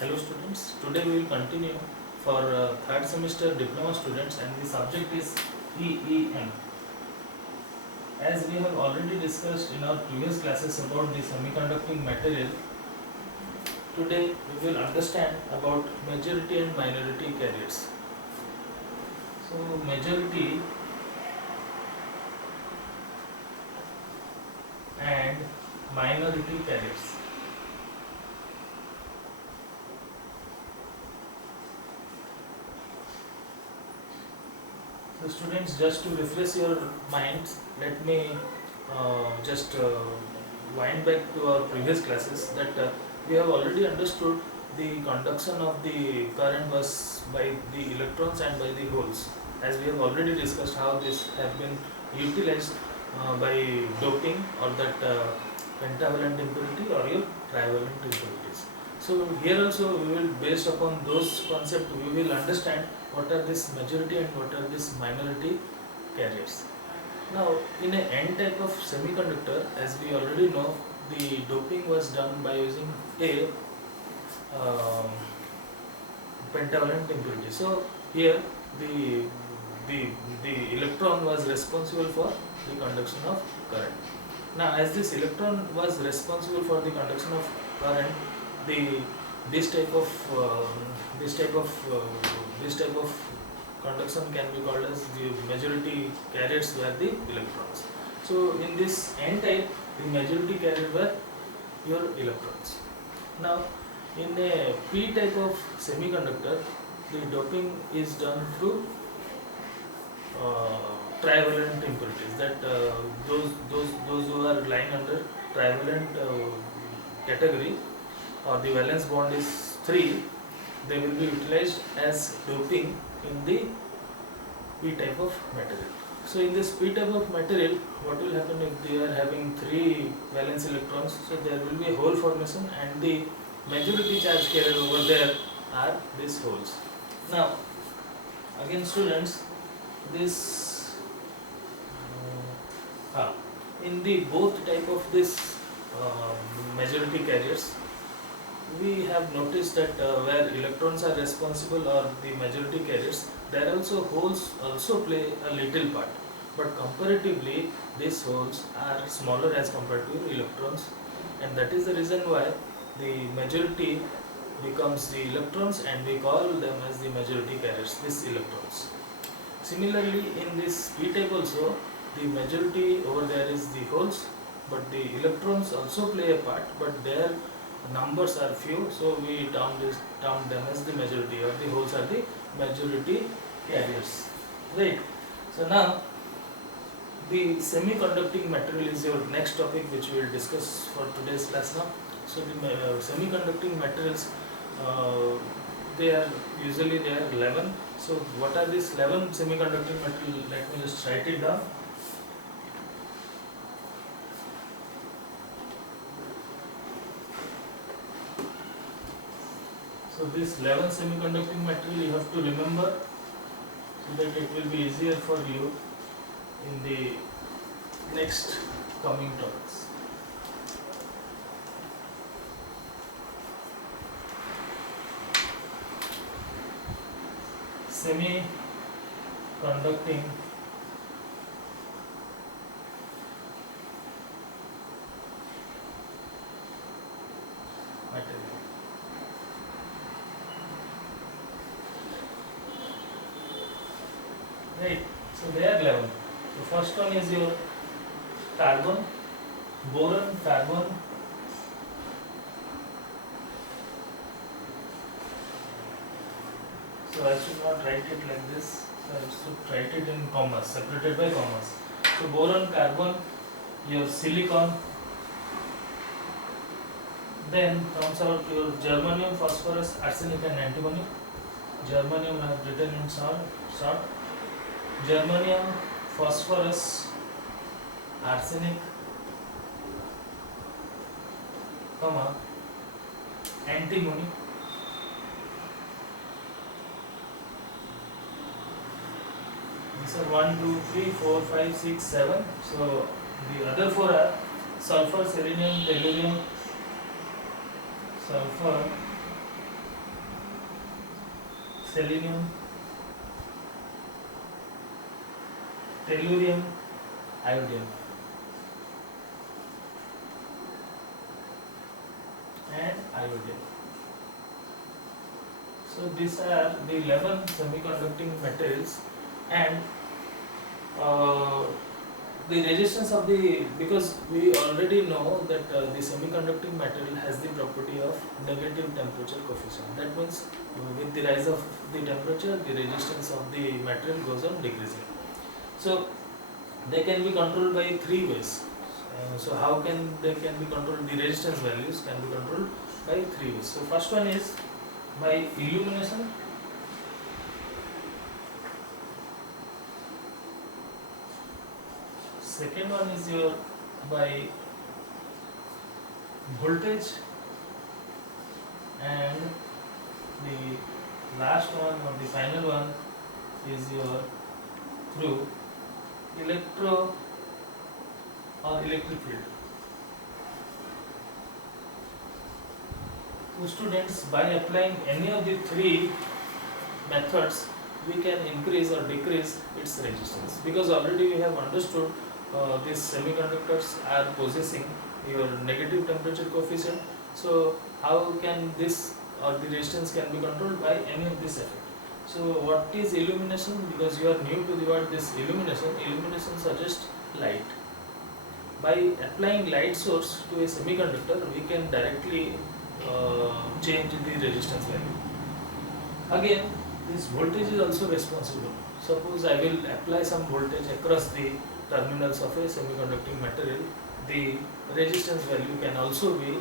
Hello students, today we will continue for third semester diploma students and the subject is EEM. As we have already discussed in our previous classes about the semiconducting material, today we will understand about majority and minority carriers. So majority and minority carriers. So students, just to refresh your minds, let me just wind back to our previous classes that we have already understood the conduction of the current was by the electrons and by the holes, as we have already discussed how this have been utilized by doping or that pentavalent impurity or your trivalent impurities. So here also we will, based upon those concepts, we will understand what are this majority and what are this minority carriers. Now, in a N type of semiconductor, as we already know, the doping was done by using a um, pentavalent impurity. So here the the the electron was responsible for the conduction of current. Now, as this electron was responsible for the conduction of current, the this type of this type of this type of conduction can be called as the majority carriers were the electrons. So in this N type, the majority carrier were your electrons. Now in a P type of semiconductor, the doping is done through trivalent impurities. That those who are lying under trivalent category, or the valence bond is 3, they will be utilized as doping in the P type of material. So in this P type of material, what will happen if they are having 3 valence electrons? So there will be a hole formation and the majority charge carrier over there are these holes. Now again students, this in the both type of this majority carriers, we have noticed that where electrons are responsible or the majority carriers, there also holes also play a little part, but comparatively these holes are smaller as compared to electrons, and that is the reason why the majority becomes the electrons and we call them as the majority carriers, these electrons. Similarly, in this P type also, the majority over there is the holes, but the electrons also play a part, but their numbers are few, so we term them as the majority, or the holes are the majority carriers, right? So now the semiconducting material is your next topic which we will discuss for today's class now. So the semiconducting materials, they are usually 11. So what are these 11 semiconducting material? Let me just write it down. So this 11 semiconducting material you have to remember, so that it will be easier for you in the next coming topics. Semi-conducting material. Right, so they are 11. The first one is your carbon, boron, carbon, so I should not write it like this, so I should write it in commas, separated by commas. So boron, carbon, your silicon, then comes out your germanium, phosphorus, arsenic and antimony. Germanium I have written in short. Germanium, phosphorus, arsenic, comma, antimony. These are 1, 2, 3, 4, 5, 6, 7. So the other 4 are sulfur, selenium, tellurium, sulfur, selenium, tellurium, iodine, and iodine. So these are the 11 semiconducting materials, and uh, the resistance of the, because we already know that the semiconducting material has the property of negative temperature coefficient. That means with the rise of the temperature, the resistance of the material goes on decreasing. So they can be controlled by three ways. So how can they can be controlled? The resistance values can be controlled by three ways. So first one is by illumination. Second one is your by voltage, and the last one or the final one is your through electro or electric field. So students, by applying any of the three methods, we can increase or decrease its resistance, because already we have understood these semiconductors are possessing your negative temperature coefficient. So how can this or the resistance can be controlled by any of this effect? So what is illumination? Because you are new to the word this illumination. Illumination suggests light. By applying light source to a semiconductor, we can directly change the resistance value. Again, this voltage is also responsible. Suppose I will apply some voltage across the terminals of a semiconducting material, the resistance value can also be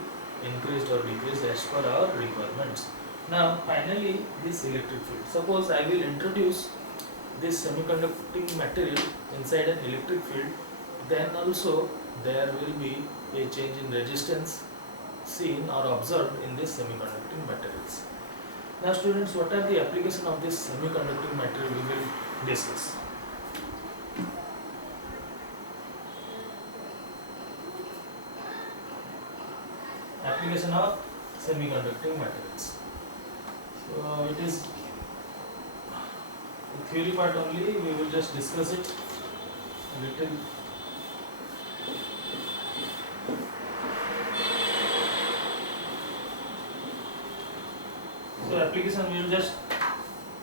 increased or decreased as per our requirements. Now finally, this electric field. Suppose I will introduce this semiconducting material inside an electric field, then also there will be a change in resistance seen or observed in this semiconducting materials. Now students, what are the application of this semiconducting material we will discuss. Application of semiconducting materials. So it is the theory part only, we will just discuss it a little. So application we will just,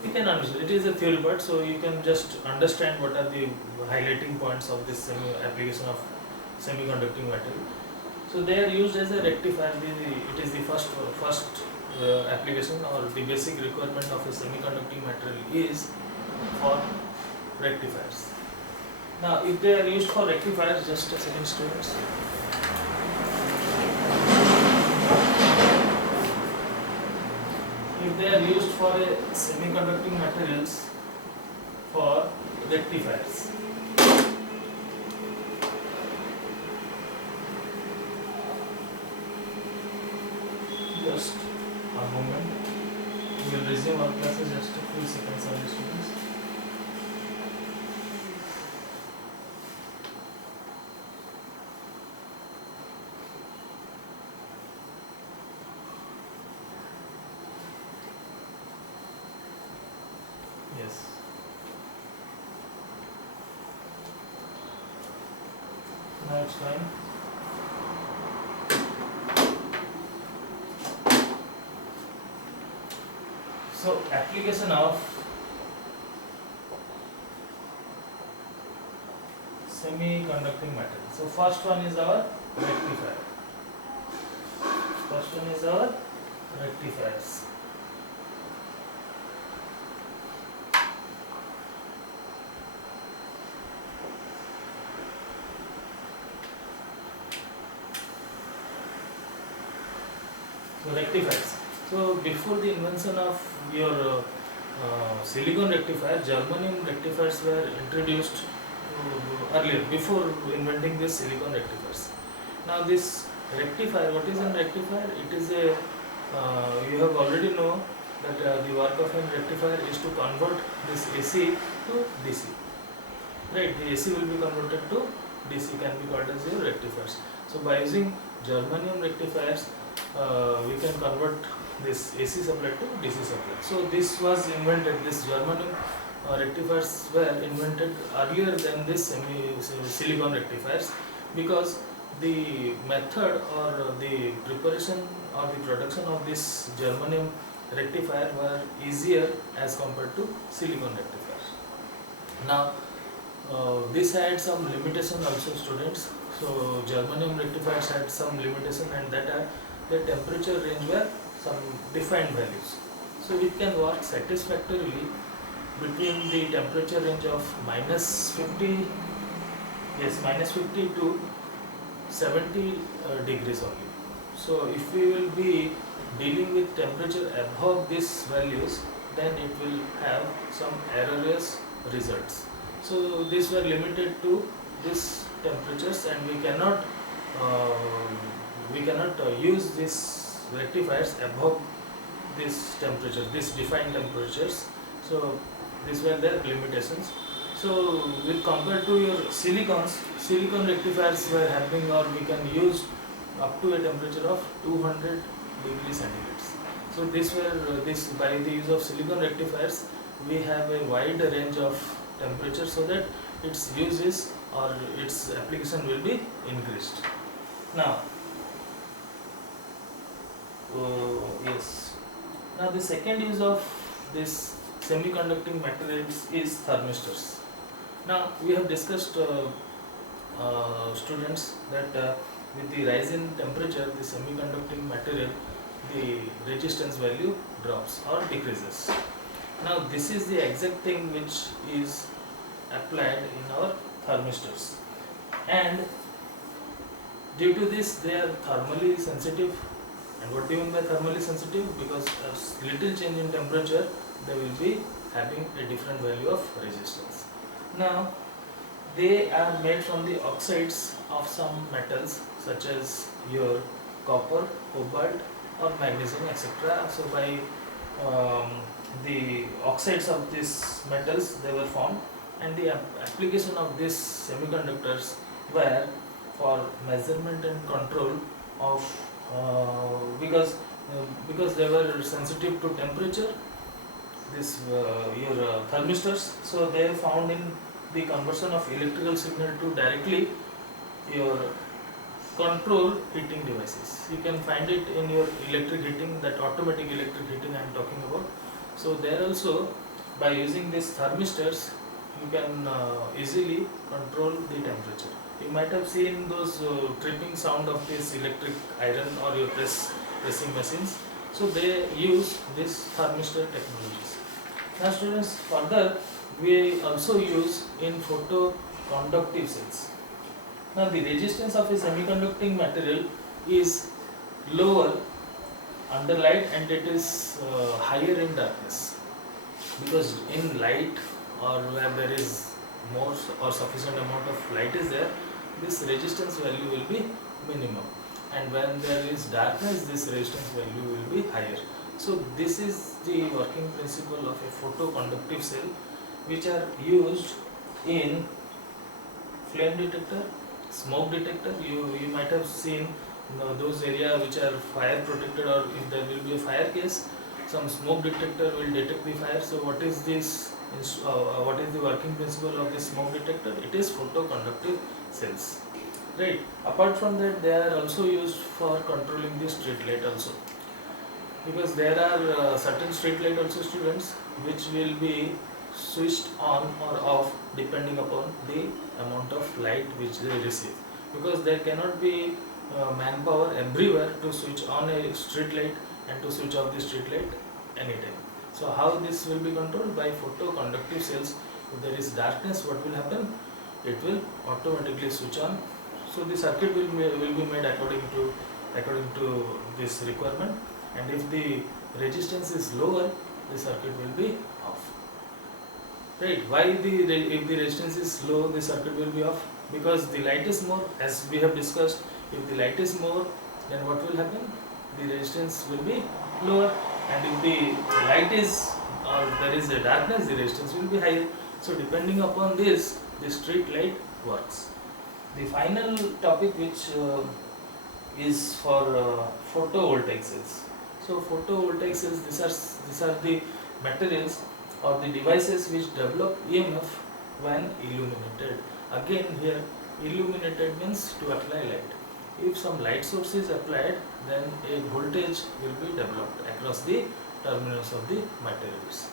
you can understand, it is a theory part, so you can just understand what are the highlighting points of this application of semiconducting material. So they are used as a rectifier. It is the first application or the basic requirement of a semiconducting material is for rectifiers. Now if they are used for rectifiers, just a second students. If they are used for a semiconducting materials for rectifiers, just a moment, we will resume our classes just a few seconds only students. Yes. Now it's fine. So application of semiconducting material. So first one is our rectifier. First one is our rectifiers. So rectifiers. So before the invention of your silicon rectifier, germanium rectifiers were introduced earlier, before inventing this silicon rectifiers. Now this rectifier, what is a rectifier? It is a, you have already know that the work of a rectifier is to convert this AC to DC. Right, the AC will be converted to DC, can be called as your rectifiers. So by using germanium rectifiers, we can convert this AC supply to DC supply. So this was invented, this germanium rectifiers were invented earlier than this silicon rectifiers, because the method or the preparation or the production of this germanium rectifier were easier as compared to silicon rectifiers. Now this had some limitation also, students. So germanium rectifiers had some limitation, and that are the temperature range were some defined values. So it can work satisfactorily between the temperature range of -50, yes, -50 to 70 degrees only. So if we will be dealing with temperature above these values, then it will have some erroneous results. So these were limited to these temperatures, and we cannot use these rectifiers above this temperature, these defined temperatures. So these were their limitations. So with compared to your silicon rectifiers were having, or we can use up to a temperature of 200 degrees centigrade. So this by the use of silicon rectifiers, we have a wide range of temperature, so that its uses or its application will be increased. Now, yes. Now the second use of this semiconducting materials is thermistors. Now we have discussed, students, that with the rise in temperature, the semiconducting material, the resistance value drops or decreases. Now this is the exact thing which is applied in our thermistors, and due to this they are thermally sensitive. And what do you mean by thermally sensitive? Because a little change in temperature, they will be having a different value of resistance. Now they are made from the oxides of some metals such as your copper, cobalt or magnesium, etc. So by the oxides of these metals they were formed, and the application of these semiconductors were for measurement and control of because they were sensitive to temperature, this your thermistors. So they are found in the conversion of electrical signal to directly your control heating devices. You can find it in your electric heating, that automatic electric heating I am talking about. So there also, by using these thermistors, you can easily control the temperature. You might have seen those tripping sound of this electric iron or your pressing machines. So they use this thermistor technologies. Now students, further we also use in photoconductive cells. Now the resistance of a semiconducting material is lower under light, and it is higher in darkness, because in light, or where there is more or sufficient amount of light is there, this resistance value will be minimum, and when there is darkness, this resistance value will be higher. So this is the working principle of a photoconductive cell, which are used in flame detector, smoke detector. You might have seen those area which are fire protected, or if there will be a fire case, some smoke detector will detect the fire. So what is this? What is the working principle of this smoke detector? It is photoconductive cells, right? Apart from that, they are also used for controlling the street light also, because there are certain street light also, students, which will be switched on or off depending upon the amount of light which they receive, because there cannot be manpower everywhere to switch on a street light and to switch off the street light anytime. So how this will be controlled? By photoconductive cells. If there is darkness, what will happen? It will automatically switch on. So the circuit will be made according to this requirement, and if the resistance is lower, the circuit will be off. Right? Why if the resistance is low, the circuit will be off? Because the light is more, as we have discussed. If the light is more, then what will happen? The resistance will be lower, and if the light is, or there is a darkness, the resistance will be higher. So depending upon this, the street light works. The final topic which is for photovoltaic cells. So photovoltaic cells, these are the materials or the devices which develop EMF when illuminated. Again here, illuminated means to apply light. If some light source is applied, then a voltage will be developed across the terminals of the materials.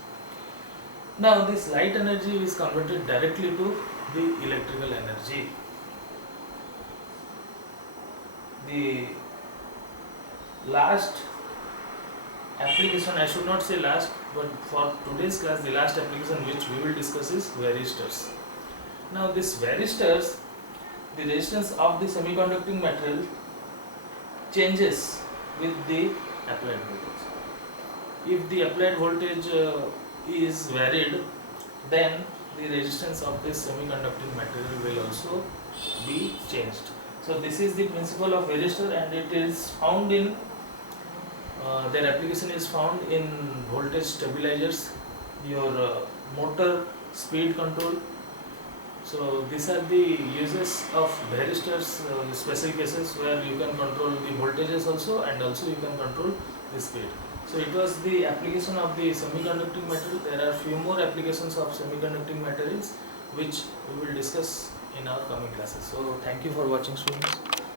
Now this light energy is converted directly to the electrical energy. The last application, I should not say last, but for today's class, the last application which we will discuss is varistors. Now this varistors, the resistance of the semiconducting material changes with the applied voltage. If the applied voltage is varied, then the resistance of this semiconducting material will also be changed. So this is the principle of varistor, and it is found in their application is found in voltage stabilizers, your motor speed control. So these are the uses of varistors, special cases where you can control the voltages also, and also you can control the speed. So it was the application of the semiconducting material. There are few more applications of semiconducting materials which we will discuss in our coming classes. So thank you for watching, students.